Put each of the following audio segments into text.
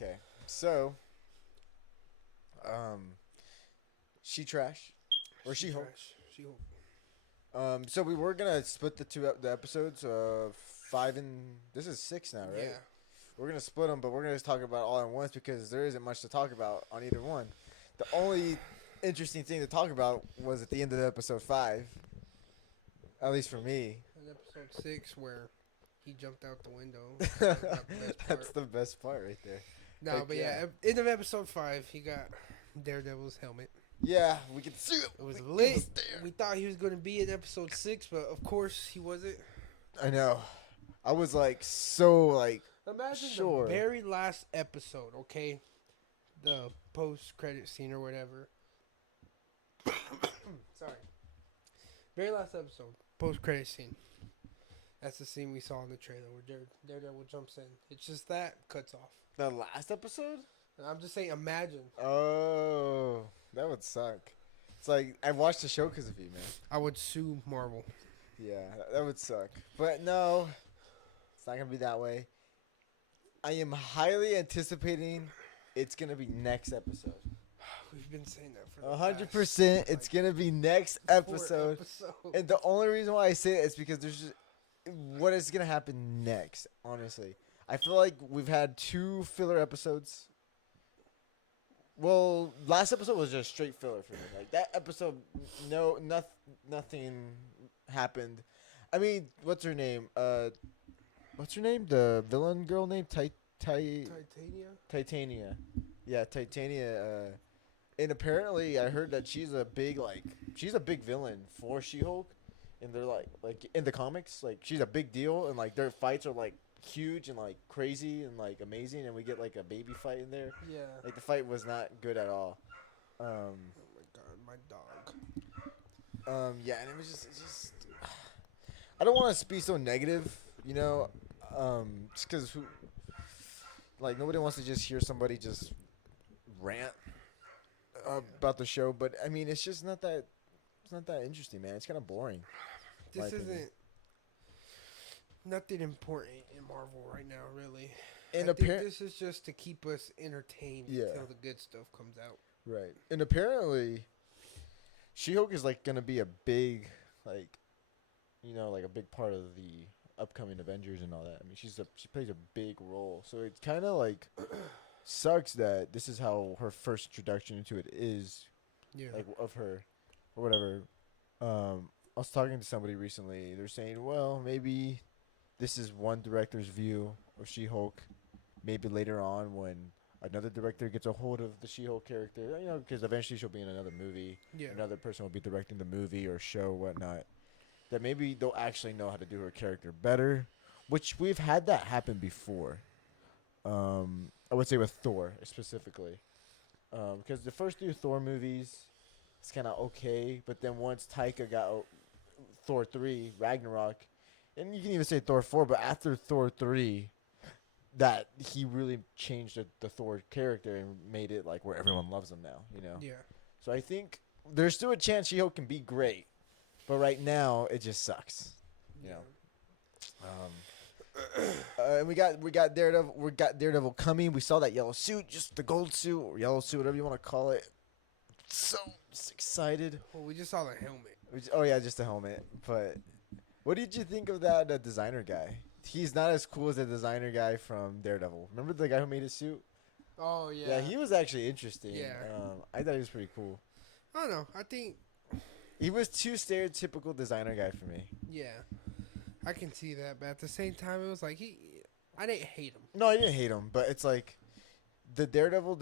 Okay. So, um, she trash or She she Hulk. trash. She Hulk. So we were gonna split the episodes of five and this is six now, right? Yeah. We're gonna split them, but we're gonna just talk about all at once because there isn't much to talk about on either one. The only interesting thing to talk about was at the end of episode five, at least for me. In episode 6, where he jumped out the window. That was about the best That's part. the best part right there. No, Heck but yeah. yeah, end of episode 5, he got Daredevil's helmet. Yeah, we can see it. It was It lit. was there. We thought he was going to be in episode 6, but of course he wasn't. I know. I was like so like Imagine sure. the very last episode, okay? The post-credit scene or whatever. Sorry. Very last episode, post-credit scene. That's the scene we saw in the trailer where Daredevil jumps in. It's just that, cuts off. The last episode? And I'm just saying, imagine. Oh, that would suck. It's like I watched the show because of you, man. I would sue Marvel. Yeah, that would suck. But no, it's not gonna be that way. I am highly anticipating it's gonna be next episode. We've been saying that for 100%. It's gonna be next episode. episodes. And the only reason why I say it is because there's just what is gonna happen next. Honestly, I feel like we've had 2 filler episodes. Well, last episode was just straight filler for me. Like that episode, nothing happened. I mean, what's her name? What's her name? The villain girl name? Titania? Titania. Yeah, Titania. And apparently, I heard that she's a big villain for She-Hulk, and they're like in the comics, like she's a big deal, and like their fights are like huge and like crazy and like amazing, and we get like a baby fight in there. Yeah. Like the fight was not good at all. Oh my god, my dog. Yeah, and it was just I don't want to be so negative, you know, just because like nobody wants to just hear somebody just rant about the show, but I mean it's just not that interesting, man. It's kind of boring. This my opinion. isn't nothing important in Marvel right now, really. And I think this is just to keep us entertained until the good stuff comes out. Right. And apparently, She-Hulk is like gonna be a big, like, you know, like a big part of the upcoming Avengers and all that. I mean, she plays a big role, so it's kind of like sucks that this is how her first introduction into it is, Yeah. like of her, or whatever. I was talking to somebody recently. They're saying, well, maybe this is one director's view of She-Hulk. Maybe later on when another director gets a hold of the She-Hulk character, you know, because eventually she'll be in another movie. Yeah. Another person will be directing the movie or show, whatnot. That maybe they'll actually know how to do her character better, which we've had that happen before. I would say with Thor specifically, because the first 2 Thor movies, it's kind of okay, but then once Taika got Thor 3, Ragnarok, and you can even say Thor 4, but after Thor 3, that he really changed the Thor character and made it like where everyone loves him now, you know? Yeah. So I think there's still a chance She-Hulk can be great, but right now it just sucks, you know? And we got Daredevil coming. We saw that yellow suit, just the gold suit or yellow suit, whatever you want to call it. So just excited. Well, we just saw the helmet. Oh yeah, just a helmet. But what did you think of that designer guy? He's not as cool as the designer guy from Daredevil. Remember the guy who made his suit? Oh yeah. Yeah, he was actually interesting. Yeah. I thought he was pretty cool. I don't know. I think. He was too stereotypical designer guy for me. Yeah. I can see that, but at the same time, it was like I didn't hate him. No, I didn't hate him, but it's like the Daredevil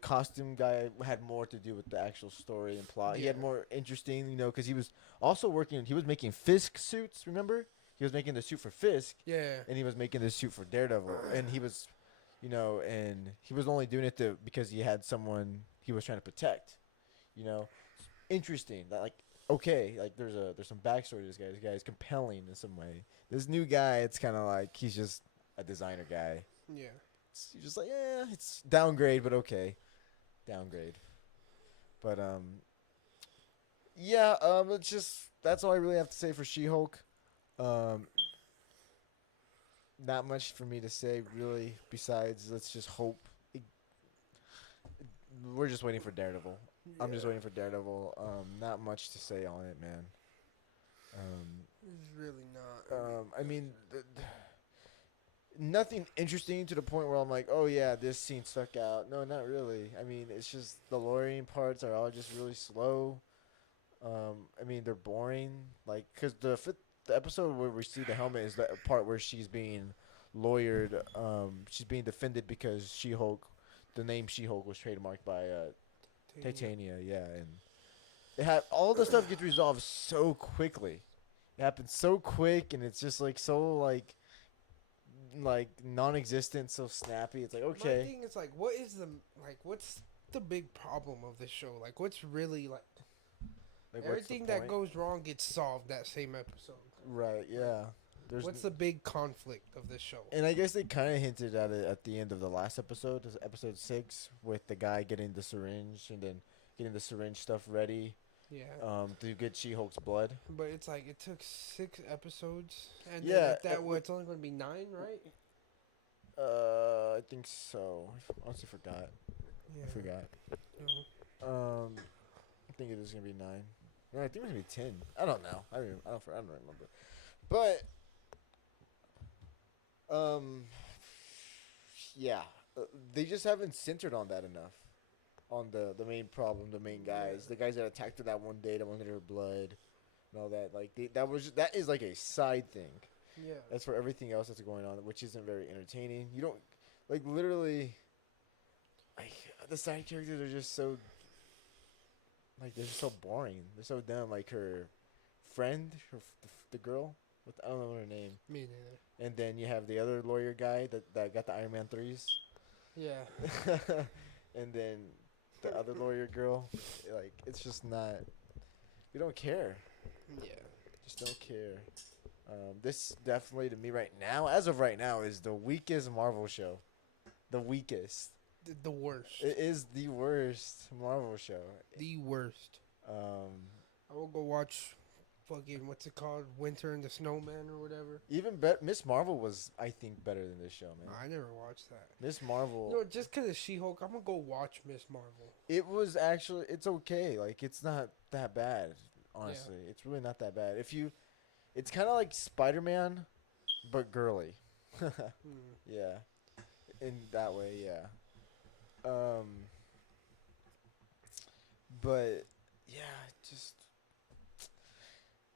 costume guy had more to do with the actual story and plot. He had Yeah. more interesting, you know, because he was also working. He was making Fisk suits. Remember, he was making the suit for Fisk, Yeah. and he was making the suit for Daredevil, and he was, you know, and he was only doing it because he had someone he was trying to protect. You know, interesting. Like okay, like there's some backstory to this guy. This guy is compelling in some way. This new guy, it's kind of like he's just a designer guy. Yeah. You're just like, yeah, it's downgrade, but okay, downgrade. But yeah, it's just that's all I really have to say for She-Hulk. Not much for me to say really. Besides, let's just hope we're just waiting for Daredevil. I'm just Yeah. waiting for Daredevil. Not much to say on it, man. It's really not. I mean, nothing interesting to the point where I'm like, oh yeah, this scene stuck out. No, not really. I mean, it's just the lowering parts are all just really slow. I mean, they're boring. Like, cause the episode where we see the helmet is the part where she's being lawyered. She's being defended because She-Hulk, the name She-Hulk was trademarked by Titania. Yeah, and it had all the stuff gets resolved so quickly. It happens so quick, and it's just like so like non-existent, so snappy. It's like My okay, thing is like, what is the like? What's the big problem of this show? Like, what's really like like what's the everything that point? goes wrong gets solved that same episode. Right? Yeah. There's What's the big conflict of this show? and I guess they kind of hinted at it at the end of the last episode, this episode 6, with the guy getting the syringe and then getting the syringe stuff ready, Yeah. to get She-Hulk's blood. But it's like it took 6 episodes, and then Yeah, at that, it's only going to be 9, right? I think so. I honestly forgot. Yeah. I forgot. No. I think it is gonna be 9. No, I think it's gonna be 10. I don't know. I don't remember. But yeah, they just haven't centered on that enough. On the main problem, the main guys, Yeah. the guys that attacked her that one day, that wanted her blood, and all that. Like that is like a side thing. Yeah. That's for everything else that's going on, which isn't very entertaining. You don't like literally. Like the side characters are just so. Like they're just so boring. They're so dumb. Like her friend, the girl with I don't know her name. Me neither. And then you have the other lawyer guy that got the Iron Man 3s. Yeah. And then the other lawyer girl. Like it's just not. We don't care. Yeah. Just don't care. This definitely to me right now, as of right now, is the weakest Marvel show. The weakest. The worst. It is the worst Marvel show. The worst. I will go watch fucking, what's it called? Winter and the Snowman or whatever. Even better, Miss Marvel was, I think, better than this show, man. I never watched that. Miss Marvel. You know, just because of She-Hulk, I'm going to go watch Miss Marvel. It was actually, it's okay. Like, it's not that bad, honestly. It's really not that bad. It's kind of like Spider-Man, but girly. Yeah. In that way, yeah. But yeah, just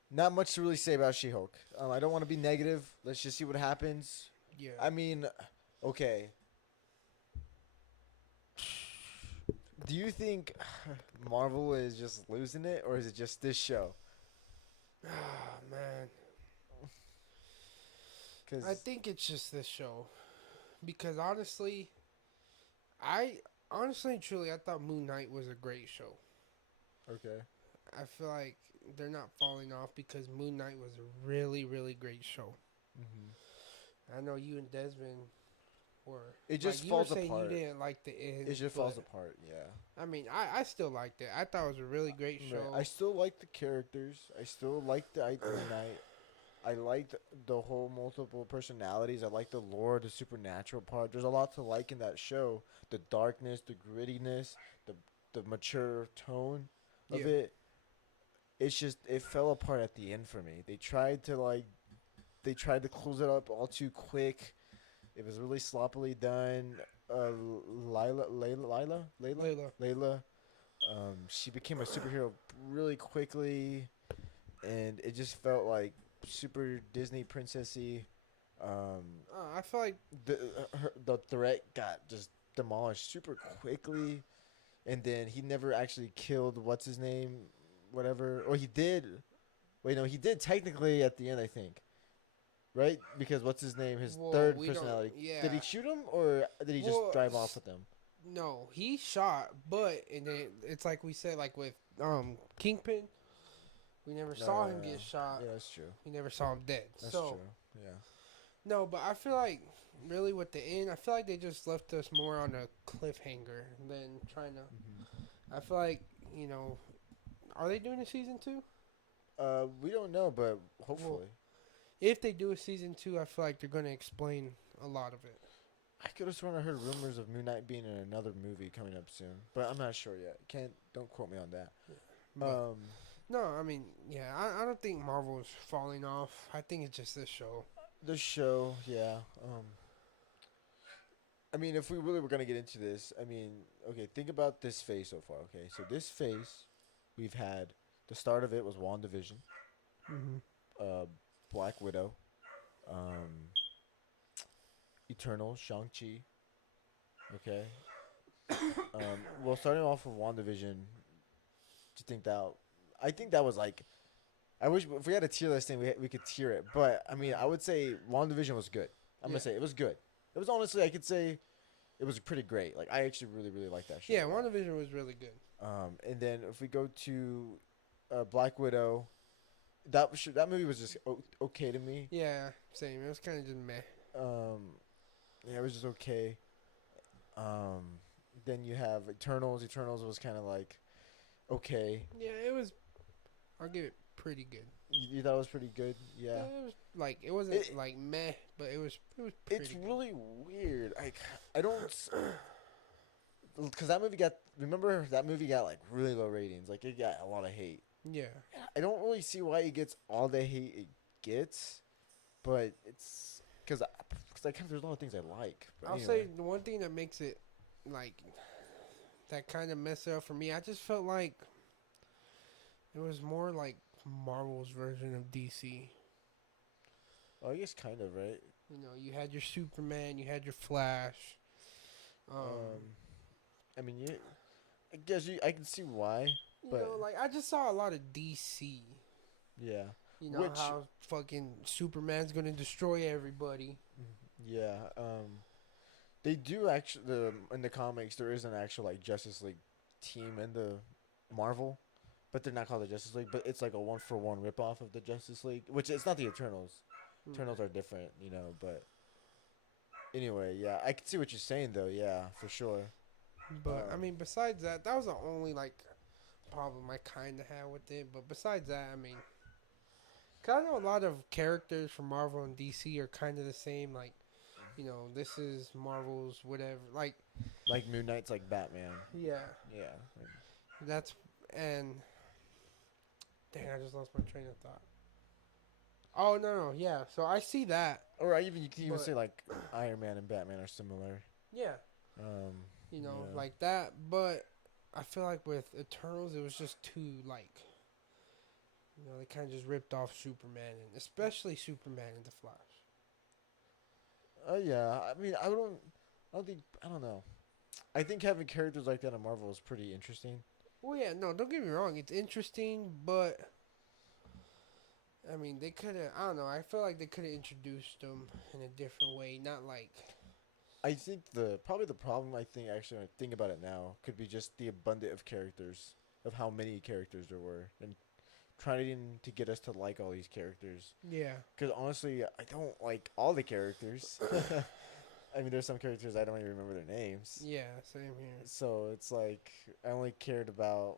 not much to really say about She-Hulk. I don't want to be negative. Let's just see what happens. Yeah. I mean, okay. Do you think Marvel is just losing it, or is it just this show? Ah, man. 'Cause I think it's just this show. Because honestly, and truly, I thought Moon Knight was a great show. okay. I feel like they're not falling off because Moon Knight was a really, really great show. I know you and Desmond were. It just you falls were saying apart. You didn't like the end. It just but, falls apart. Yeah. I mean, I still liked it. I thought it was a really great show. Right. I still like the characters. I still like the Moon Knight. I liked the whole multiple personalities. I like the lore, the supernatural part. There's a lot to like in that show. The darkness, the grittiness, the mature tone of Yeah. it. It's just it fell apart at the end for me. They tried to close it up all too quick. It was really sloppily done. Layla. She became a superhero really quickly, and it just felt like super Disney princessy. I feel like The threat got just demolished super quickly, and then he never actually killed what's his name, whatever. Or he did. Wait, no, he did technically at the end, I think. Right? Because what's his name? His Well, third we don't- personality. yeah. Did he shoot him, or did he just Well, drive off with him? no, he shot, but and then it's like we said, like with Kingpin, we never saw him get shot. Yeah, that's true. We never saw him dead. That's so true. Yeah. no, but I feel like really with the end, I feel like they just left us more on a cliffhanger than trying to. I feel like are they doing a season 2? We don't know, but hopefully. If they do a season 2, I feel like they're going to explain a lot of it. I could have sworn I heard rumors of Moon Knight being in another movie coming up soon, but I'm not sure yet. Don't quote me on that. But no, I mean, yeah, I don't think Marvel's falling off. I think it's just this show. The show, yeah. I mean, if we really were gonna get into this, I mean, okay, think about this phase so far. Okay, so this phase, we've had the start of it was WandaVision, Mm-hmm. uh, Black Widow, um, Eternal, Shang Chi. Okay, well, starting off with WandaVision, to think that, I think that was like, I wish if we had a tier list thing, we could tier it. But I mean, I would say WandaVision was good. I'm Yeah. gonna say it was good. It was honestly, I could say, it was pretty great. Like I actually really really like that show. Yeah, a lot. WandaVision was really good. And then if we go to Black Widow, that movie was just okay to me. Yeah, same. It was kind of just meh. Um, yeah, it was just okay. Then you have Eternals. Eternals was kind of like okay. Yeah, it was. I'll give it pretty good. You thought it was pretty good, yeah. It was like it wasn't like meh, but it was pretty. It's good. really weird. I don't, because that movie got. Remember that movie got like really low ratings. Like it got a lot of hate. Yeah. I don't really see why it gets all the hate it gets, but it's because there's a lot of things I like. But I'll anyway. say the one thing that makes it like that kind of messed it up for me. I just felt like it was more like Marvel's version of DC. Oh, I guess kind of right. You know, you had your Superman, you had your Flash. I mean, I guess I can see why. You But know, like I just saw a lot of DC. yeah, You know how fucking Superman's gonna destroy everybody. yeah. They do actually in the comics there is an actual like Justice League team in the Marvel, but they're not called the Justice League. But it's like a 1-for-1 ripoff of the Justice League, which it's not the Eternals. Eternals are different, you know. But anyway, yeah, I can see what you're saying though. Yeah, for sure. But I mean, besides that, that was the only like problem I kind of had with it. But besides that, I mean, cause I know a lot of characters from Marvel and DC are kind of the same. Like, you know, this is Marvel's whatever. Like Moon Knight's like Batman. yeah, Yeah. that's and dang, I just lost my train of thought. Oh no, yeah. So I see that. Or you can even But- say like Iron Man and Batman are similar. Yeah, Um, you know, yeah. like that. But I feel like with Eternals, it was just too like. You know, they kind of just ripped off Superman, and especially Superman and the Flash. Yeah. I mean, I don't know. I think having characters like that in Marvel is pretty interesting. Well, yeah, no, don't get me wrong. It's interesting, but I mean, they could have. I don't know. I feel like they could have introduced them in a different way, not like. I think probably the problem actually when I think about it now could be just the abundance of characters, of how many characters there were, and trying to get us to like all these characters. Yeah. Because honestly, I don't like all the characters. I mean, there's some characters I don't even remember their names. Yeah, same here. So it's like I only cared about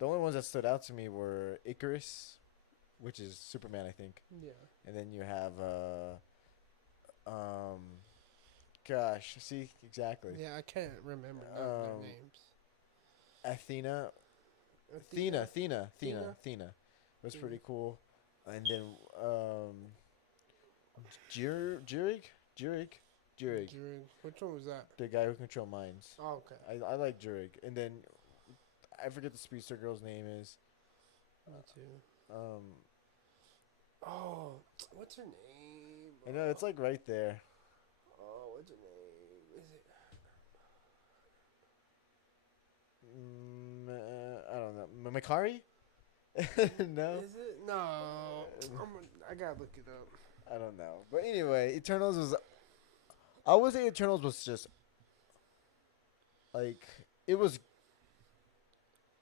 the only ones that stood out to me were Icarus, which is Superman, I think, Yeah. and then you have gosh, see exactly. Yeah, I can't remember none of their Um, names. Athena, Athena was Athena. pretty cool, and then Jirig, During, which one was that? the guy who control minds. Oh, okay. I like Jirig, and then I forget the speedster girl's name is. Me too. Um, Oh, what's her name? I know it's like right there. Oh, what's her name? Is it? I don't know. Makari? No, Is it? No. I gotta look it up. I don't know. But anyway, Eternals was. I would say Eternals was just like it was.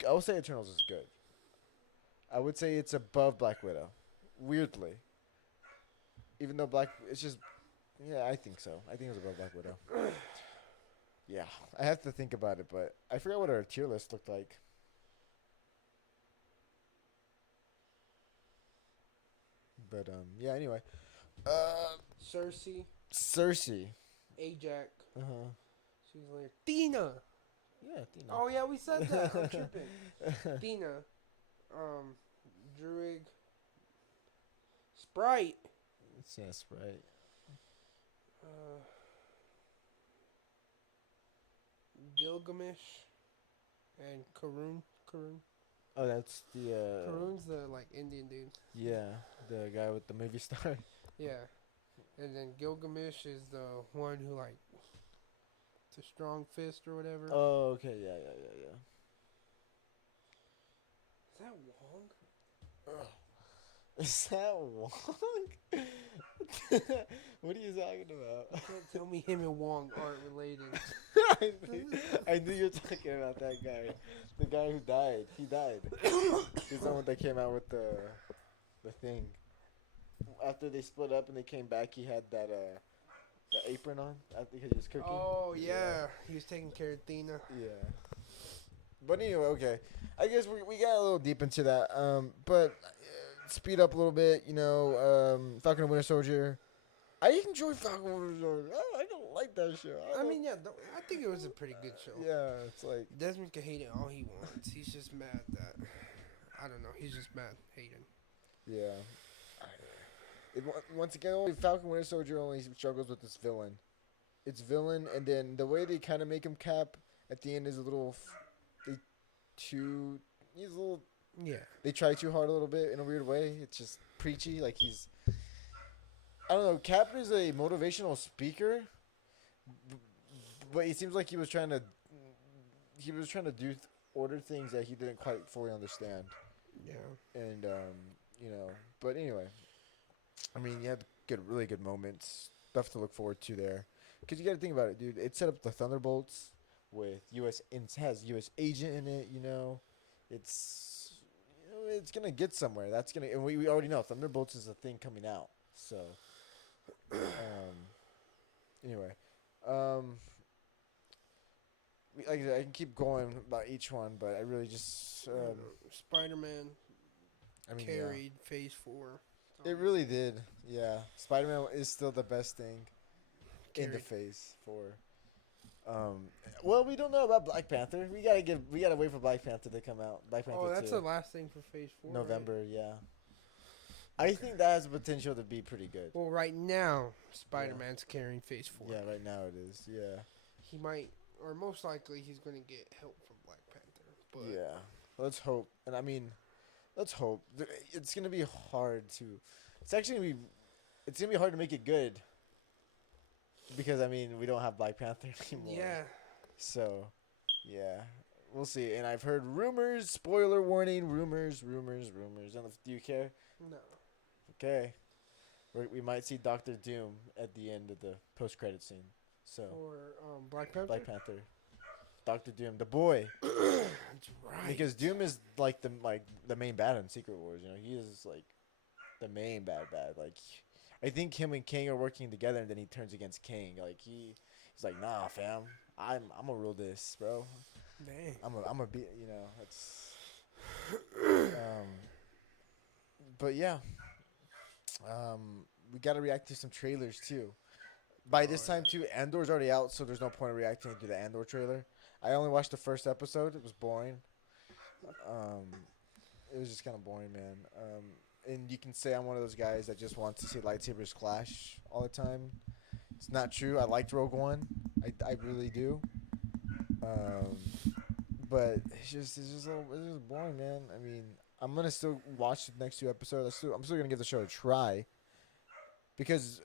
I would say Eternals is good. I would say it's above Black Widow. Weirdly, even though it's just. Yeah, I think so. I think it was above Black Widow. Yeah, I have to think about it, but I forgot what our tier list looked like. But yeah. Anyway, Cersei. Cersei. Ajax. Uh huh. She's like Tina. Yeah, Tina. Oh yeah, we said that. I'm tripping. Tina. Um, Druid. Sprite. It's yeah, Sprite. Uh, Gilgamesh. And Karun. Karun. Oh, that's the Karun's the like Indian dude. yeah, the guy with the movie star. Yeah. And then Gilgamesh is the one who like the strong fist or whatever. Oh, okay, yeah, yeah, yeah, yeah. Is that Wong? Is that Wong? What are you talking about? You can't tell me him and Wong aren't related. I knew you were talking about that guy. The guy who died. He died. He's the one that came out with the thing. After they split up and they came back, he had that the apron on because he was cooking. Oh yeah. He was taking care of Tina. Yeah. But anyway, okay. I guess we got a little deep into that. But speed up a little bit. You know, Falcon and Winter Soldier. I enjoy Falcon and Winter Soldier. I don't like that show. I mean, yeah, I think it was a pretty good show. Yeah, it's like Desmond can hate it all he wants. He's just mad that I don't know. He's just mad hating. yeah. Once again, only Falcon Winter Soldier only struggles with this villain. It's villain, and then the way they kind of make him Cap at the end is a little. He's a little. Yeah. They try too hard a little bit in a weird way. It's just preachy, like he's. I don't know. Cap is a motivational speaker, but it seems like he was trying to. He was trying to order things that he didn't quite fully understand, Yeah. and you know. But anyway, I mean, you had really good moments, stuff to look forward to there, because you got to think about it, dude. It set up the Thunderbolts with U.S. and it has U.S. agent in it. You know, it's gonna get somewhere. That's gonna, and we already know Thunderbolts is a thing coming out. So, anyway, like I said, I can keep going about each one, but I really just, Spider-Man I mean, carried Phase 4. yeah, it really did. Yeah, Spider-Man is still the best thing in the Carried. Phase 4. Well, we don't know about Black Panther. We gotta wait for Black Panther to come out. Black Panther Oh, that's 2. the last thing for Phase 4. right? November, yeah. I think that has the potential to be pretty good. Well, right now, Spider-Man's carrying Phase 4. Yeah, right now it is. Yeah. He might, or most likely, he's going to get help from Black Panther. But Yeah. Let's hope. And I mean, let's hope. It's gonna be hard to. It's actually gonna be. It's gonna be hard to make it good. Because I mean, we don't have Black Panther anymore. yeah. So, yeah, we'll see. And I've heard rumors. Spoiler warning. Rumors. And do you care? No. Okay. We might see Doctor Doom at the end of the post-credit scene. So, Or Black Panther? Black Panther. Doctor Doom, the boy. That's right. Because Doom is like the main bad in Secret Wars. You know, he is like the main bad. Like, I think him and Kang are working together, and then he turns against Kang. Like he's like, nah, fam, I'm gonna rule this, bro. Dang. I'm gonna be, you know, that's. But yeah, we gotta react to some trailers too. By this time too, Andor's already out, so there's no point of reacting to the Andor trailer. I only watched the first episode. It was boring. It was just kind of boring, man. And you can say I'm one of those guys that just wants to see lightsabers clash all the time. It's not true. I liked Rogue One. I really do. But it's just boring, man. I mean, I'm gonna still watch the next 2 episodes. I'm still gonna give the show a try because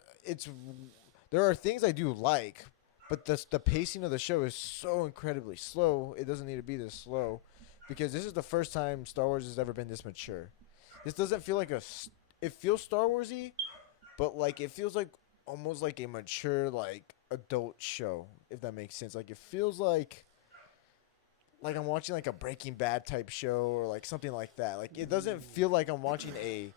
there are things I do like, but the pacing of the show is so incredibly slow. It doesn't need to be this slow, because this is the first time Star Wars has ever been this mature. This doesn't feel like it feels Star Warsy, but like it feels like almost like a mature like adult show, if that makes sense. Like it feels like I'm watching like a Breaking Bad type show or like something like that. Like it doesn't feel like I'm watching a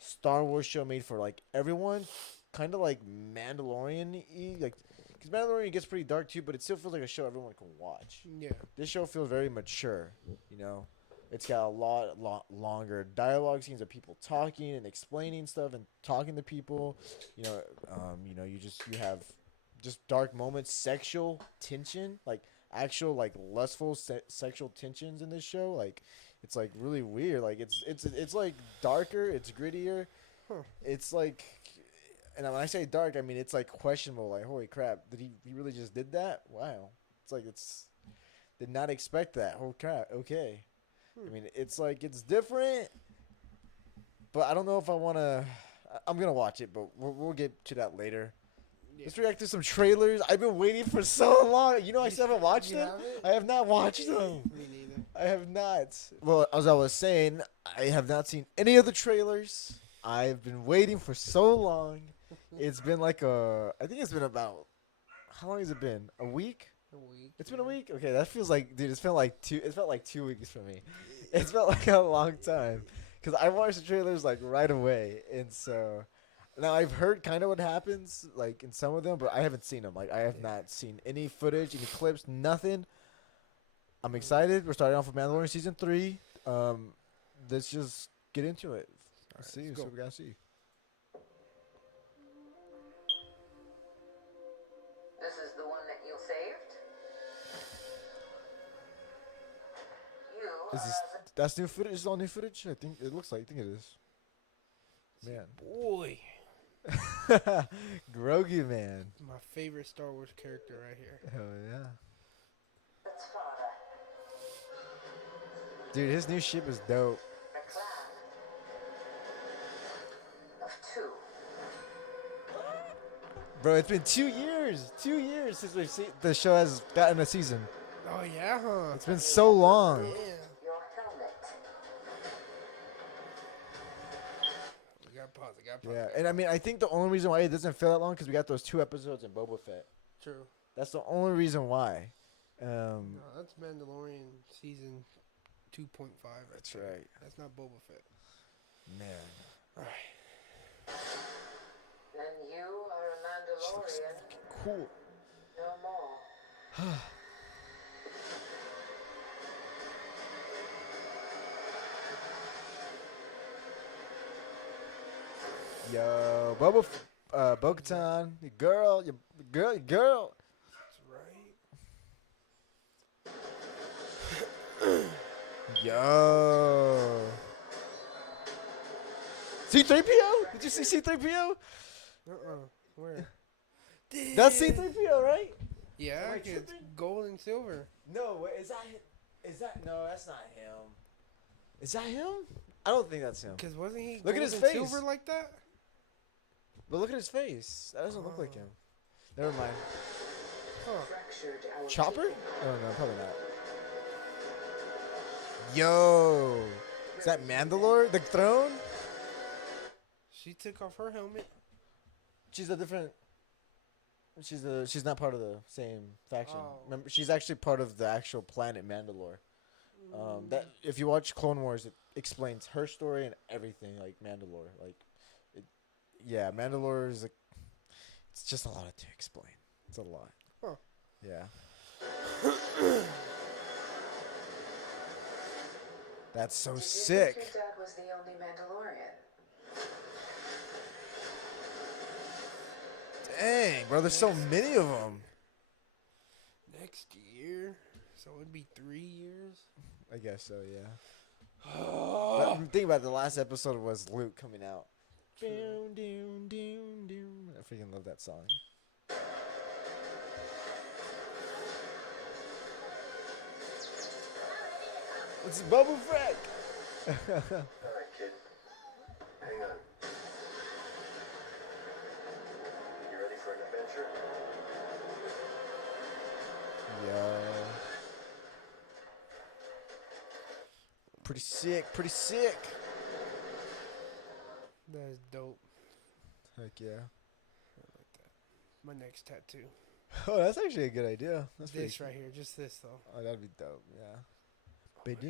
Star Wars show made for like everyone. Kind of like Mandalorian-y, like, because Mandalorian gets pretty dark too, but it still feels like a show everyone can watch. Yeah. This show feels very mature, you know. It's got a lot longer dialogue scenes of people talking and explaining stuff and talking to people. You know, you have just dark moments, sexual tension, like actual like lustful sexual tensions in this show. Like it's like really weird. Like it's like darker, it's grittier. Huh. It's like, and when I say dark, I mean it's like questionable. Like holy crap, did he really just did that? Wow. It's like it's did not expect that. Oh crap. Okay. I mean it's like it's different, but I don't know if I want to. I'm gonna watch it, but we'll get to that later. Yeah. Let's react to some trailers. I've been waiting for so long. You know, I still haven't watched You them. haven't? I have not watched them. Me neither. I have not. Well, as I was saying, I have not seen any of the trailers. I've been waiting for so long. It's been like I think it's been about, how long has it been? A week? A week. It's been a week? Okay, that feels like, dude, it felt like 2 weeks for me. It's felt like a long time. Because I watched the trailers like right away. And so, now I've heard kind of what happens, like in some of them, but I haven't seen them. Like I have not seen any footage, any clips, nothing. I'm excited. We're starting off with Mandalorian season 3. Let's just get into it. Let's see. let's So go. we gotta see. This is the one that you saved? You Is this that's new footage? Is this all new footage? I think it looks like. I think it is. Man, Boy, Grogu man. my favorite Star Wars character right here. Hell yeah, It's father. dude. His new ship is dope. A clan of two. Bro, it's been 2 years. 2 years since we've seen the show has gotten a season. Oh yeah, huh? It's been so long. Yeah. Your helmet. I got pause. I got pause. Yeah, and I mean, I think the only reason why it doesn't feel that long because we got those 2 episodes in Boba Fett. True. That's the only reason why. No, that's Mandalorian season 2.5. That's right. That's not Boba Fett. Man, All right. Then you are a she looks Mandalorian. fucking cool. No more. Yo, Bo-Katan, your girl, your girl. That's right. Yo. C-3PO? Did you see C-3PO? Where? That's C-3PO, right? Yeah, Am I it's tripping? gold and silver. No, wait, no, that's not him. Is that him? I don't think that's him. Cause wasn't he Look at gold his and face. silver like that? But look at his face. That doesn't look like him. Never mind. Huh. Fractured our Chopper? keeping. Oh, no, probably not. Yo. Is that Mandalore? The throne? She took off her helmet. She's a different. She's not part of the same faction. Oh. Remember, she's actually part of the actual planet Mandalore. That if you watch Clone Wars, it explains her story and everything. Like Mandalore, yeah, Mandalore is it's just a lot to explain. It's a lot. Huh. Yeah. That's so Did you sick. think your dad was the only Mandalorian? Dang, bro, there's so many of them. Next year, so it'd be 3 years. I guess so, yeah. But think about it, the last episode was Luke coming out. Doom, doom, doom, doom. I freaking love that song. It's Boba Fett. Alright, kid. Hang on. You ready for an adventure? Yo. Pretty sick, pretty sick. That is dope. Heck yeah. My next tattoo. Oh, that's actually a good idea. That's pretty This right here, just this though. Oh, that'd be dope, yeah. That'd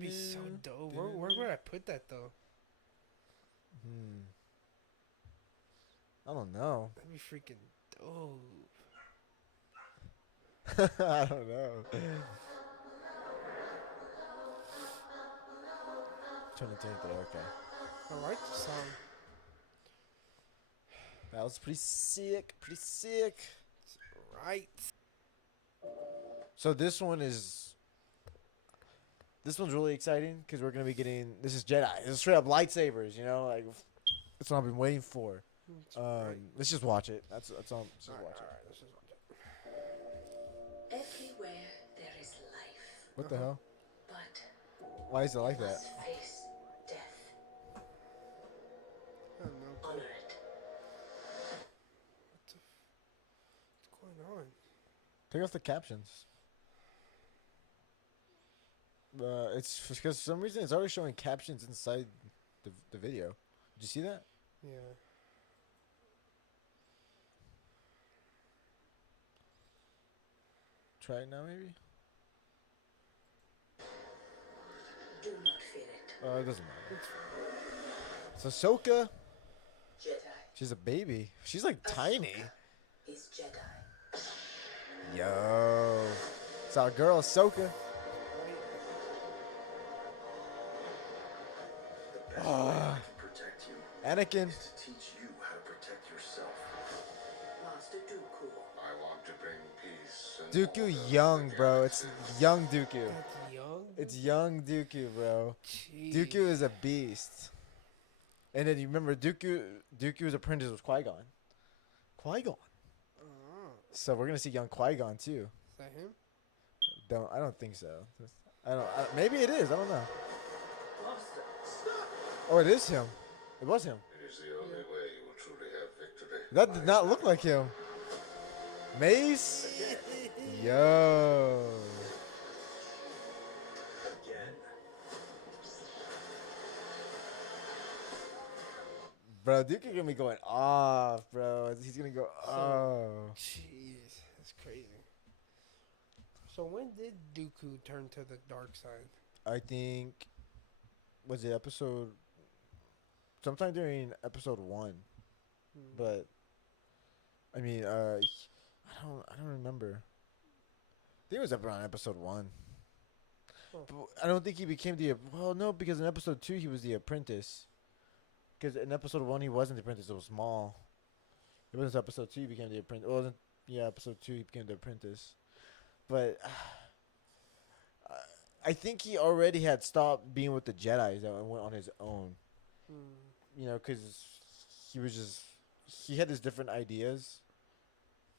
be so dope. Where would I put that though? I don't know. That'd be freaking dope. I don't know. Trying to think there, okay. I like the song. That was pretty sick. Pretty sick. Right. So this one's really exciting because we're gonna be getting. This is Jedi. This is straight up lightsabers. You know, like that's what I've been waiting for. Right. Let's just watch it. That's all. Let's just All right, watch all it. right, let's just watch it. Everywhere there is life, What the hell? but Why is it like you that? must face death. I don't know. Honor it. What's going on? Take off the captions. It's because for some reason it's already showing captions inside the video. Did you see that? Yeah. Try it now, maybe. Do not fear it. It doesn't matter. It's Ahsoka. Jedi She's a baby. She's like tiny. is Jedi. Yo, it's our girl Ahsoka. The best way I can protect you Anakin. is to teach you how to protect yourself. Master Dooku. I want to bring peace and Dooku order young, to the bro. It's galaxy. young Dooku. That's young. It's young Dooku, bro. Jeez. Dooku is a beast. And then you remember Dooku's apprentice was Qui-Gon. Qui-Gon. Oh, So we're gonna see young Qui-Gon too. is that him? I don't think so. Maybe it is. I don't know. Master, stop! Oh, it is him. It was him. It is the only way you will truly have victory. That did not look like him. Mace. Yo. Again. Bro, Dooku gonna be going off, bro. He's gonna go off. Jeez, that's crazy. So when did Dooku turn to the dark side? I think was it episode sometime during episode 1. But I mean, I don't remember. I think it was around episode 1. Oh. But I don't think he became no, because in episode 2 he was the apprentice. Because in episode 1 he wasn't the apprentice; it was Maul. It wasn't episode 2 he became the apprentice. It wasn't. Yeah, episode 2 he became the apprentice. But I think he already had stopped being with the Jedi and went on his own. You know, because he had his different ideas.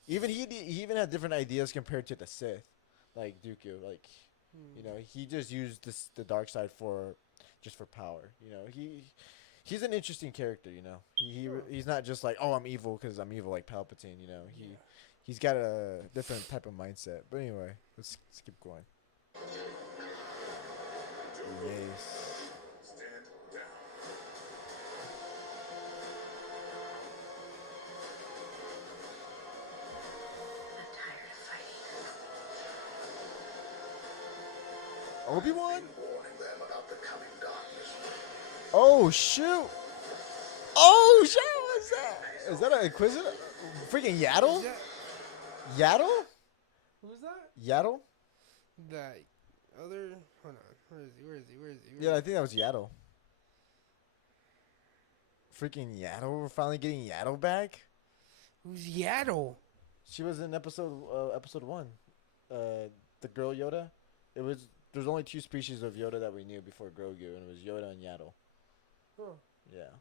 Even he even had different ideas compared to the Sith, like Dooku. Like, you know, he just used the dark side for power. You know, he's an interesting character. You know, he's not just like, oh, I'm evil because I'm evil like Palpatine. You know, he's got a different type of mindset. But anyway, let's keep going. Yes. Stand down. I'm tired of fighting. Obi-Wan? Warning them about the coming darkness. Oh shoot! Oh shit! What's that? Is that an Inquisitor? Freaking Yaddle? Is that, Yaddle? who's that? Yaddle? That other. Hold on. Where is he? Where is he? Where is he? Yeah, I think that was Yaddle. Freaking Yaddle! We're finally getting Yaddle back. Who's Yaddle? She was in episode 1. The girl Yoda. There's only 2 species of Yoda that we knew before Grogu, and it was Yoda and Yaddle. Huh. Yeah.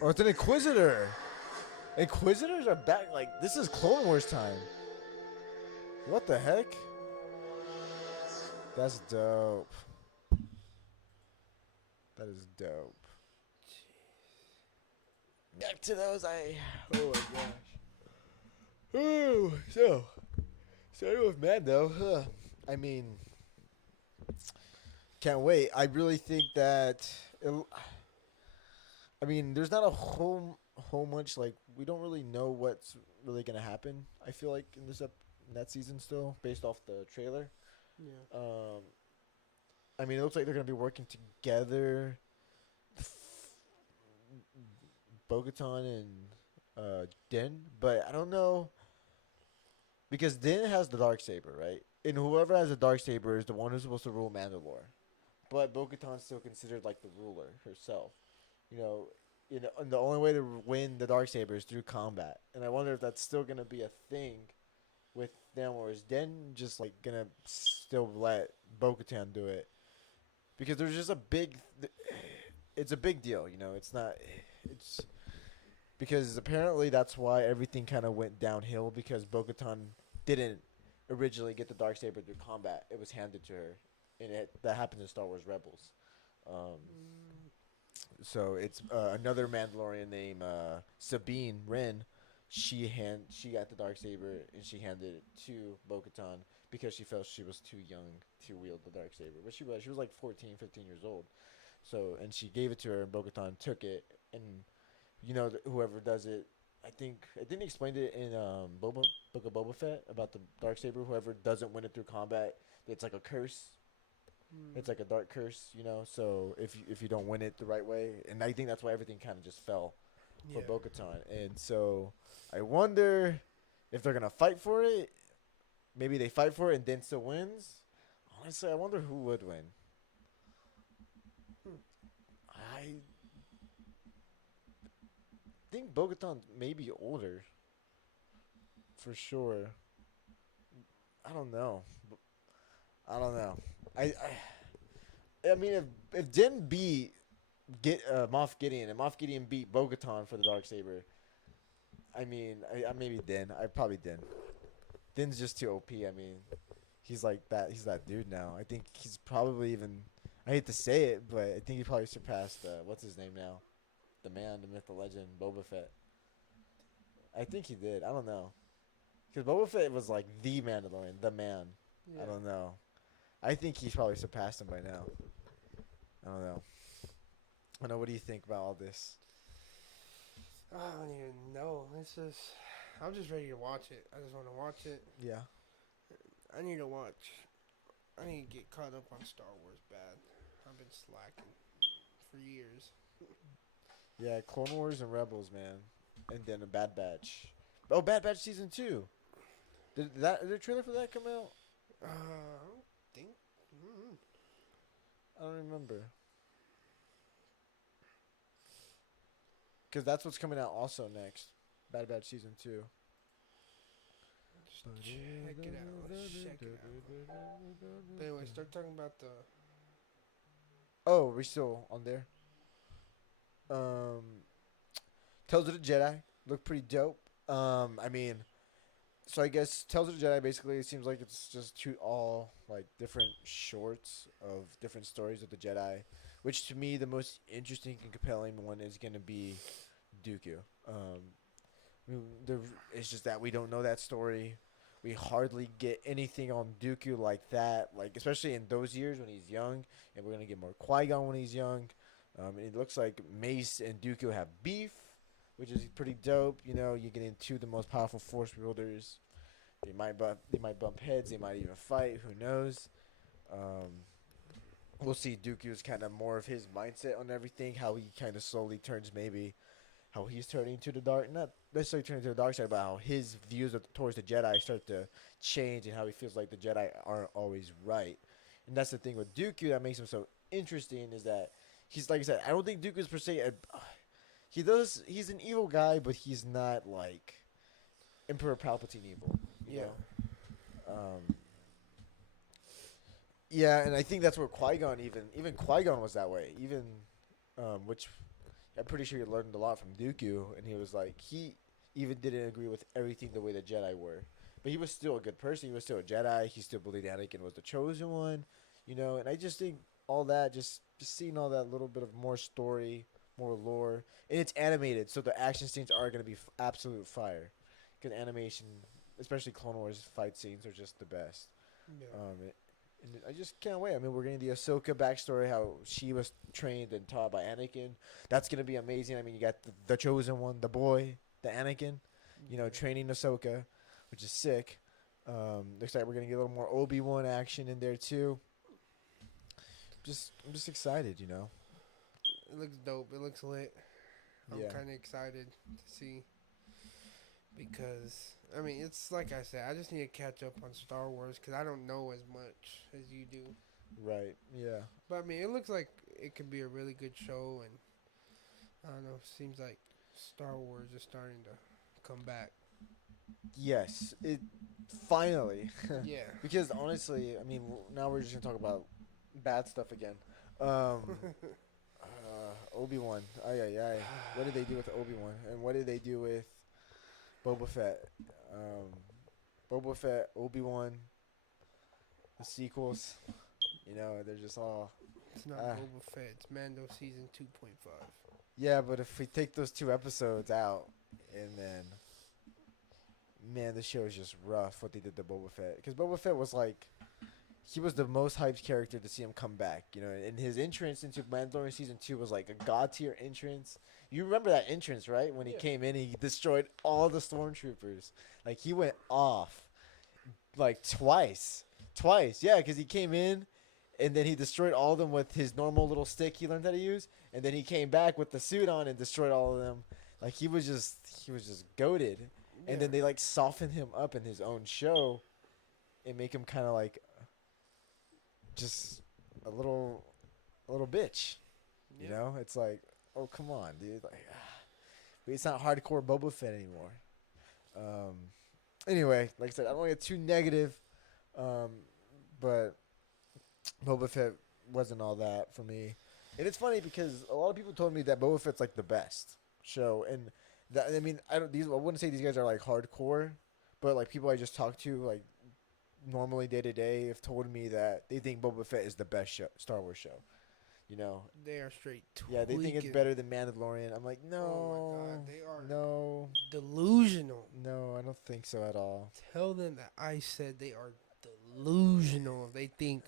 Oh, it's an Inquisitor. Inquisitors are back. Like, this is Clone Wars time. What the heck? That's dope. That is dope. Back to those. Oh my gosh. Ooh, so starting with Mando. I mean, can't wait. I really think that. I mean, there's not a whole much, like, we don't really know what's really gonna happen. I feel like in that season still, based off the trailer. Yeah. I mean, it looks like they're gonna be working together. Bo-Katan and Din, but I don't know because Din has the dark saber, right? and whoever has a dark saber is the one who's supposed to rule Mandalore. But Bo-Katan's still considered like the ruler herself. You know, and the only way to win the dark saber is through combat. And I wonder if that's still gonna be a thing with them, or is Den just like gonna still let Bo-Katan do it? Because there's just a big, it's a big deal. You know, it's not, it's because apparently that's why everything kind of went downhill because Bo-Katan didn't originally get the dark saber through combat. It was handed to her, and that happened in Star Wars Rebels. Um, so it's another Mandalorian named Sabine Wren. She got the dark saber and she handed it to Bo-Katan because she felt she was too young to wield the dark saber. But she was like 14, 15 years old. So and she gave it to her and Bo-Katan took it and whoever does it, I didn't explain it in Book of Boba Fett about the dark saber. Whoever doesn't win it through combat, it's like a curse. It's like a dark curse, So if you don't win it the right way, and I think that's why everything kind of just fell for Yeah. Bo-Katan. And so I wonder if they're gonna fight for it. Maybe they fight for it and then still wins. Honestly, I wonder who would win. I think Bo-Katan may be older, for sure. I don't know. I don't know. I mean, if Din beat Moff Gideon and Moff Gideon beat Bo-Katan for the dark saber, I mean, I maybe Din. I probably Din. Din's just too OP. I mean, he's like that. He's that dude now. I think he's probably even. I hate to say it, but I think he probably surpassed what's his name now, the man, the myth, the legend, Boba Fett. I think he did. I don't know, because Boba Fett was like the Mandalorian, the man. Yeah. I don't know. I think he's probably surpassed him by now. I don't know. I don't know. What do you think about all this? I don't even know. It's just, I'm just ready to watch it. I just want to watch it. Yeah. I need to watch. I need to get caught up on Star Wars bad. I've been slacking for years. Yeah, Clone Wars and Rebels, man. And then a Bad Batch. Oh, Bad Batch Season 2. Did the trailer for that come out? I don't think. Mm, I don't remember. Because that's what's coming out also next. Bad Batch Season 2. just check it out. Check it out. But anyway, start talking about the. Oh, we're still on there. Tales of the Jedi look pretty dope. I mean, so I guess Tales of the Jedi basically it seems like it's just all like different shorts of different stories of the Jedi, which to me the most interesting and compelling one is gonna be Dooku. I mean, it's just that we don't know that story. We hardly get anything on Dooku like that, like especially in those years when he's young, and we're gonna get more Qui-Gon when he's young. And it looks like Mace and Dooku have beef, which is pretty dope. You get into the most powerful Force wielders. They might bump heads. They might even fight. Who knows? We'll see Dooku's kind of more of his mindset on everything. How he kind of slowly turns maybe how he's turning to the dark, not necessarily turning to the dark side, but how his views towards the Jedi start to change, and how he feels like the Jedi aren't always right. And that's the thing with Dooku that makes him so interesting is that he's like I said, I don't think Dooku's per se. He's an evil guy, but he's not like Emperor Palpatine evil. You Yeah. know? Yeah, and I think that's where Qui-Gon even Qui-Gon was that way. Even which I'm pretty sure he learned a lot from Dooku, and he was like he even didn't agree with everything the way the Jedi were, but he was still a good person. He was still a Jedi. He still believed Anakin was the chosen one, And I just think all that, just seeing all that little bit of more story, more lore, and it's animated, so the action scenes are gonna be absolute fire. Because animation, especially Clone Wars fight scenes, are just the best. Yeah. And I just can't wait. I mean, we're getting the Ahsoka backstory, how she was trained and taught by Anakin. That's gonna be amazing. I mean, you got the chosen one, the boy, the Anakin, training Ahsoka, which is sick. Looks like we're gonna get a little more Obi-Wan action in there too. I'm just excited. It looks dope. It looks lit. I'm Yeah. kind of excited to see. because I mean, it's like I said, I just need to catch up on Star Wars because I don't know as much as you do. Right. Yeah. But I mean, it looks like it could be a really good show, and I don't know. Seems like Star Wars is starting to come back. Yes. It finally. Yeah. Because honestly, I mean, now we're just gonna talk about bad stuff again. Um, Obi-Wan. Ay ay ay. What did they do with Obi-Wan? And what did they do with Boba Fett? Um, Boba Fett, Obi-Wan, the sequels. You know, they're just all. It's not Ah. Boba Fett. It's Mando season 2.5. Yeah, but if we take those 2 episodes out, and then, man, the show is just rough. What they did to Boba Fett, because Boba Fett was like, he was the most hyped character to see him come back. You know, and his entrance into Mandalorian season 2 was like a god tier entrance. You remember that entrance, right? When he Yeah. came in, he destroyed all the stormtroopers. Like he went off, like twice. Yeah, because he came in, and then he destroyed all of them with his normal little stick he learned how to use, and then he came back with the suit on and destroyed all of them. Like he was just goaded. And then they like soften him up in his own show, and make him kind of like just a little bitch. You know, it's like, oh come on, dude. Like, but it's not hardcore Boba Fett anymore. Anyway, like I said, I don't want to get too negative, but Boba Fett wasn't all that for me. And it's funny because a lot of people told me that Boba Fett's like the best show, and that, I mean, I wouldn't say these guys are like hardcore, but like people I just talked to, like normally day to day, have told me that they think Boba Fett is the best show, Star Wars show. You know, They are straight. yeah, they think it's tweaking. better than Mandalorian. I'm like, no, Oh my God, they are no, delusional. no, I don't think so at all. Tell them that I said they are delusional. If they think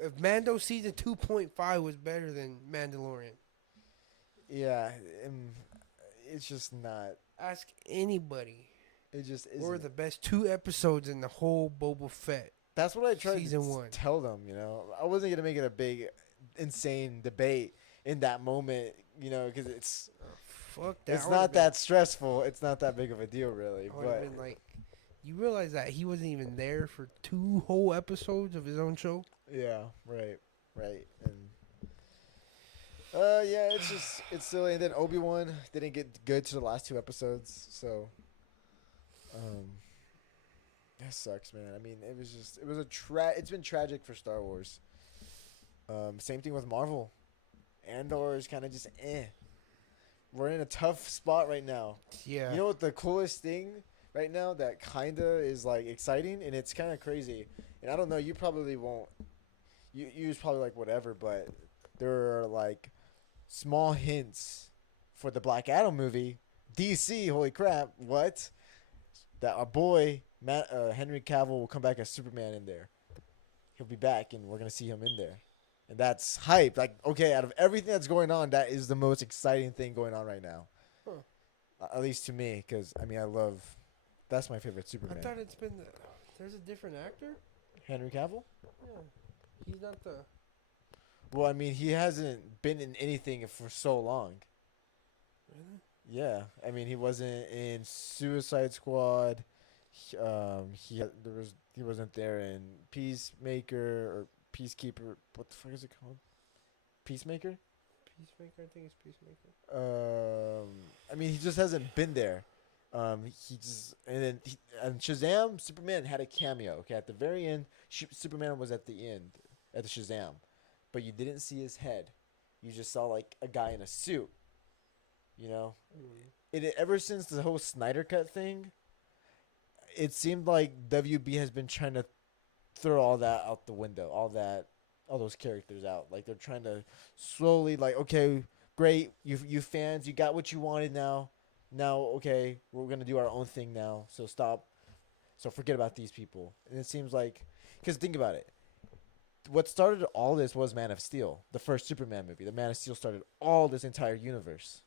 if Mando season 2.5 was better than Mandalorian. Yeah, it's just not. Ask anybody. It just isn't. Or the best 2 episodes in the whole Boba Fett. That's what I tried Season to one. tell them. You know, I wasn't gonna make it a big, insane debate in that moment. You know, because it's Fuck that. it's not that stressful. It's not that big of a deal, really. I would have But been like, you realize that he wasn't even there for 2 whole episodes of his own show? yeah, right, and yeah, it's silly. And then Obi-Wan didn't get good to the last 2 episodes, so that sucks, man. I mean, it's been tragic for Star Wars. Same thing with Marvel. Andor is kind of just eh. We're in a tough spot right now. Yeah. You know what the coolest thing right now that kind of is like exciting, and it's kind of crazy. And I don't know, you probably won't. You was probably like whatever, but there are like small hints for the Black Adam movie. DC, holy crap, what? That our boy Henry Cavill will come back as Superman in there. He'll be back, and we're gonna see him in there, and that's hype. Like, okay, out of everything that's going on, that is the most exciting thing going on right now. Huh. At least to me, because I mean, that's my favorite I Superman. thought it's been. There's a different actor? Henry Cavill. Yeah. He's not the. Well, I mean, he hasn't been in anything for so long. Really? Yeah, I mean, he wasn't in Suicide Squad. He wasn't there in Peacemaker or Peacekeeper. What the fuck is it called? Peacemaker. Peacemaker? I think it's Peacemaker. I mean, he just hasn't been there. And Shazam, Superman had a cameo. Okay, at the very end, Superman was at the end at the Shazam, but you didn't see his head. You just saw like a guy in a suit. You know, ever since the whole Snyder Cut thing, it seemed like WB has been trying to throw all that out the window, all those characters out. Like they're trying to slowly, like, okay, great, you fans, you got what you wanted now. Now, okay, we're gonna do our own thing now. So stop. So forget about these people. And it seems like, because think about it. What started all this was Man of Steel, the first Superman movie. The Man of Steel started all this entire universe.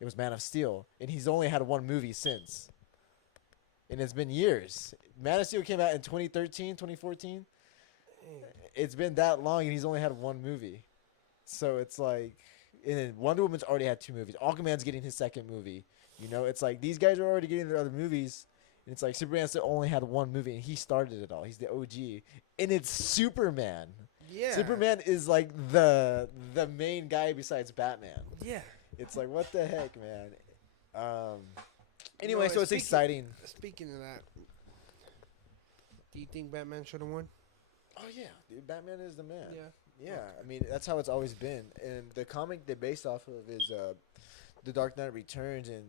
It was Man of Steel, and he's only had one movie since. And it's been years. Man of Steel came out in 2013, 2014. It's been that long, and he's only had one movie. So it's like, And then Wonder Woman's already had 2 movies. Aquaman's getting his second movie. You know, it's like these guys are already getting their other movies. And it's like Superman still only had 1 movie, and he started it all. He's the OG, and it's Superman. Yeah. Superman is like the main guy besides Batman. Yeah. It's like what the heck, man. Anyway, No, so it's exciting. Speaking of that, do you think Batman should have won? Oh yeah, dude, Batman is the man. Yeah. Yeah, I mean that's how it's always been. And the comic they based off of is The Dark Knight Returns, and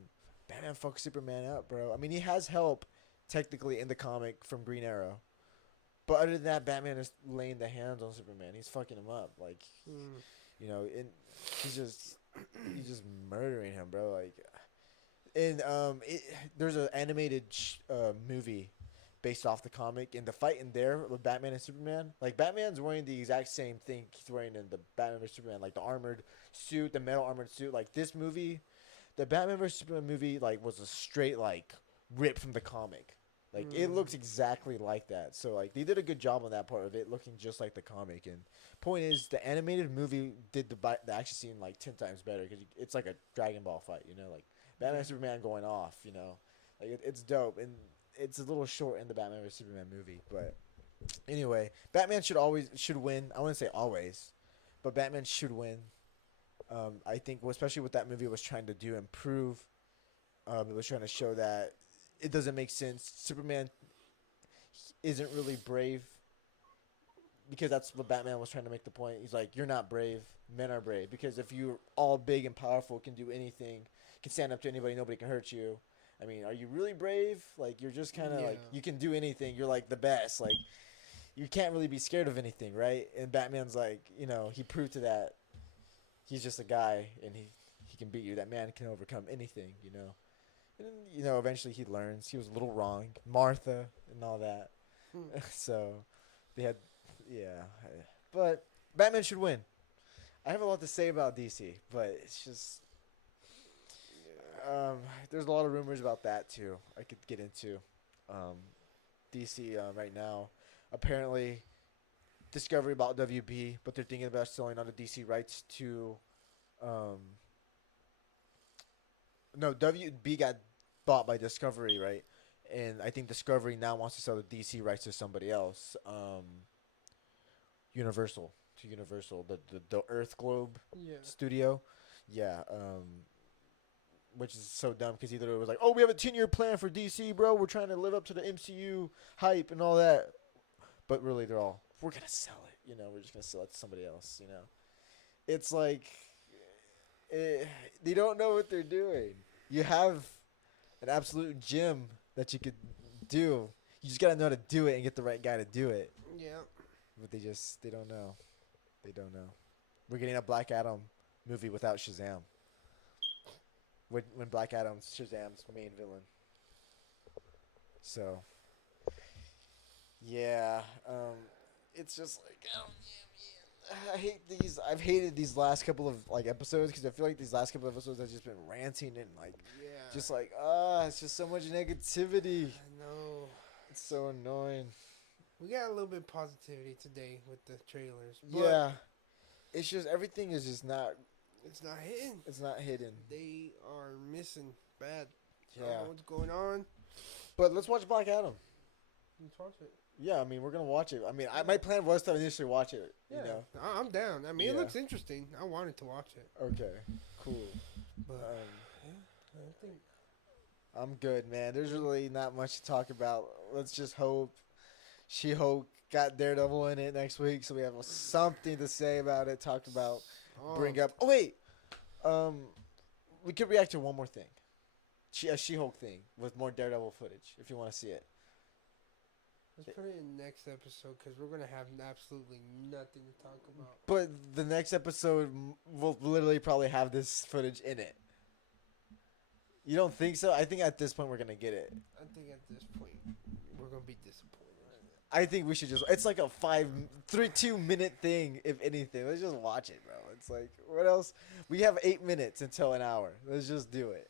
Batman fucks Superman up, bro. I mean he has help technically in the comic from Green Arrow, but other than that, Batman is laying the hands on Superman. He's fucking him up, like you know, and he's just murdering him, bro. Like, and there's an animated movie based off the comic, and the fight in there with Batman and Superman, like Batman's wearing the exact same thing he's wearing in the Batman vs Superman, like the armored suit, the metal armored suit. Like this movie, the Batman vs Superman movie, like was a straight like rip from the comic. Like it looks exactly like that. So like they did a good job on that part of it, looking just like the comic. And point is, the animated movie did the action scene like 10 times better because it's like a Dragon Ball fight, you know, like Batman and Superman going off, you know, like it's dope. And it's a little short in the Batman vs Superman movie, but anyway, Batman should win. I wouldn't say always, but Batman should win. I think, especially what that movie was trying to do and prove, it was trying to show that it doesn't make sense. Superman isn't really brave, because that's what Batman was trying to make the point. He's like, you're not brave. Men are brave, because if you're all big and powerful, can do anything, can stand up to anybody, nobody can hurt you. I mean, are you really brave? Like, you're just kind of like, you can do anything. You're like the best. Like, you can't really be scared of anything, right? And Batman's like, you know, he proved to that he's just a guy, and he can beat you. That man can overcome anything, you know. And then, you know, eventually he learns. He was a little wrong. Martha and all that. So they had, yeah. But Batman should win. I have a lot to say about DC, but it's just, there's a lot of rumors about that too. I could get into DC right now. Apparently, Discovery bought WB, but they're thinking about selling all the DC rights to. No, WB got bought by Discovery, right? And I think Discovery now wants to sell the DC rights to somebody else. Universal to Universal, the Earth Globe studio. Yeah. Which is so dumb because either it was like, oh, we have a 10-year plan for DC, bro. We're trying to live up to the MCU hype and all that. But really, they're all, we're going to sell it. You know, we're just going to sell it to somebody else, you know. It's like, they don't know what they're doing. You have an absolute gem that you could do. You just got to know how to do it and get the right guy to do it. Yeah. But they don't know. They don't know. We're getting a Black Adam movie without Shazam. When Black Adam's Shazam's main villain. So, yeah, it's just like, I hate these. I've hated these last couple of like episodes because I feel like these last couple of episodes have just been ranting and like, just like, it's just so much negativity. I know. It's so annoying. We got a little bit of positivity today with the trailers. But Yeah, it's just everything is just not. It's not hitting. It's not hidden. They are missing bad. I Yeah. don't know what's going on. But let's watch Black Adam. Let's watch it. Yeah, I mean, we're going to watch it. I mean, my plan was to initially watch it, Yeah. you know. I'm down. I mean, Yeah. it looks interesting. I wanted to watch it. Okay, cool. But, I think. I'm good, man. There's really not much to talk about. Let's just hope She-Hulk got Daredevil in it next week, so we have something to say about it, talk about, bring up. Oh, wait. We could react to one more thing. A She-Hulk thing with more Daredevil footage, if you want to see it. Let's put it in next episode because we're going to have absolutely nothing to talk about. But the next episode will literally probably have this footage in it. You don't think so? I think at this point we're going to get it. I think at this point, we're going to be disappointed. I think we should just. It's like a 2-minute thing, if anything. Let's just watch it, bro. It's like, what else? We have 8 minutes until an hour. Let's just do it.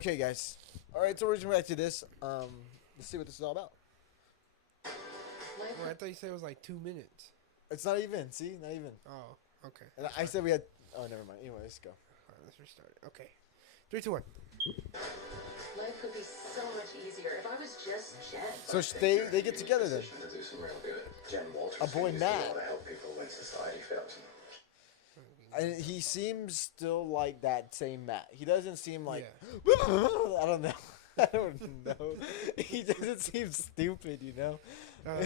Okay, guys. All right, so we're just back to this. Let's see what this is all about. Oh, I thought you said it was like 2 minutes. It's not even. See, not even. Oh. Okay. And I said we had. Oh, never mind. Anyway, let's go. All right, let's restart it. Okay. 3, 2, 1. Life would be so much easier if I was just Jen. So they get together then. To do some real good. Jen Walters A boy used to Matt. want to help people when society fails them. And he seems still like that same Matt. He doesn't seem like. Yeah. I don't know. I don't know. He doesn't seem stupid, you know. Oh,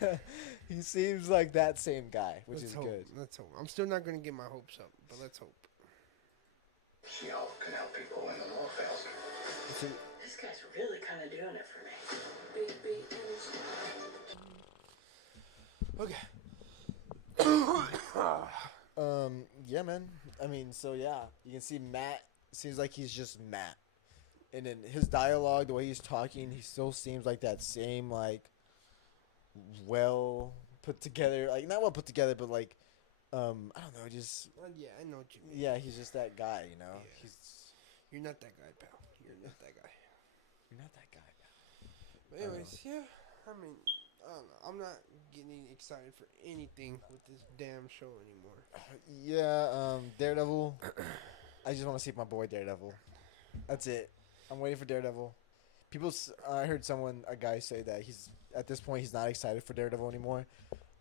God. He seems like that same guy, which Let's is hope. good. Let's hope. I'm still not going to get my hopes up, but let's hope. She-Hulk can help people when the law fails. This guy's really kind of doing it for me. Big beat and Okay. Yeah, man. I mean, so yeah, you can see Matt seems like he's just Matt, and then his dialogue, the way he's talking, he still seems like that same like well put together, like not well put together, but like I don't know, just Yeah, I know what you mean. yeah, he's just that guy, you know. Yeah. He's You're not that guy, pal. You're not that guy. you're not that guy, man. But anyways, yeah. I mean, I don't know. I'm not getting excited for anything with this damn show anymore. Yeah, Daredevil. I just want to see my boy Daredevil. That's it. I'm waiting for Daredevil. I heard a guy say that he's at this point he's not excited for Daredevil anymore.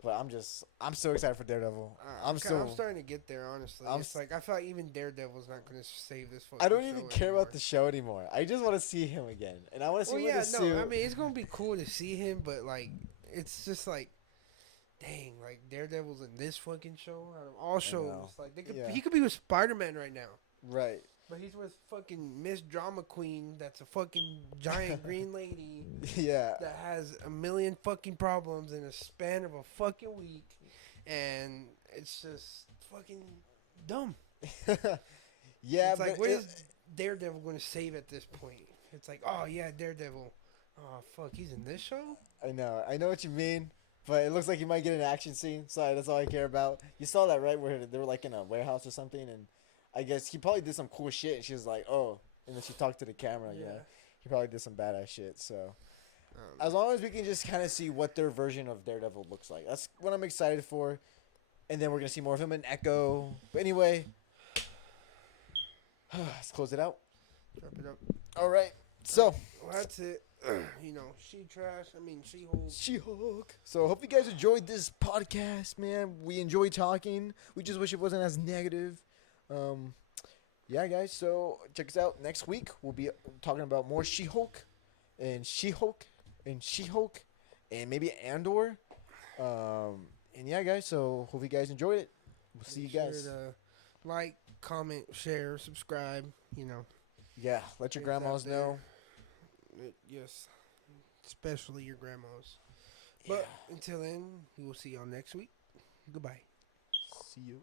But I'm so excited for Daredevil. I'm starting to get there. Honestly, it's like I feel like even Daredevil's not going to save this. I don't even care about the show anymore. I just want to see him again, and I want to see him in the suit. I mean, it's going to be cool to see him, but like, it's just like, dang, like Daredevil's in this fucking show. Out of all shows, like he could be with Spider-Man right now. Right. But he's with fucking Miss Drama Queen. That's a fucking giant green lady. Yeah. That has a million fucking problems in a span of a fucking week, and it's just fucking dumb. Yeah, it's like, but what is Daredevil going to save at this point? It's like, oh yeah, Daredevil. Oh fuck, he's in this show. I know what you mean, but it looks like he might get an action scene. So that's all I care about. You saw that, right? Where they were like in a warehouse or something, and I guess he probably did some cool shit. And she was like, oh, and then she talked to the camera. Yeah, he probably did some badass shit. So as long as we can just kind of see what their version of Daredevil looks like, that's what I'm excited for. And then we're gonna see more of him in Echo. But anyway, let's close it out. Wrap it up. All right. So Well, that's it. She-Hulk. So hope you guys enjoyed this podcast, man. We enjoy talking. We just wish it wasn't as negative. Yeah, guys. So check us out next week. We'll be talking about more She-Hulk and She-Hulk and She-Hulk and maybe Andor. And yeah, guys. So hope you guys enjoyed it. We'll see you guys. Sure to like, comment, share, subscribe. Yeah, let your grandmas know. Yes, especially your grandmas. But until then, we will see y'all next week. Goodbye. See you.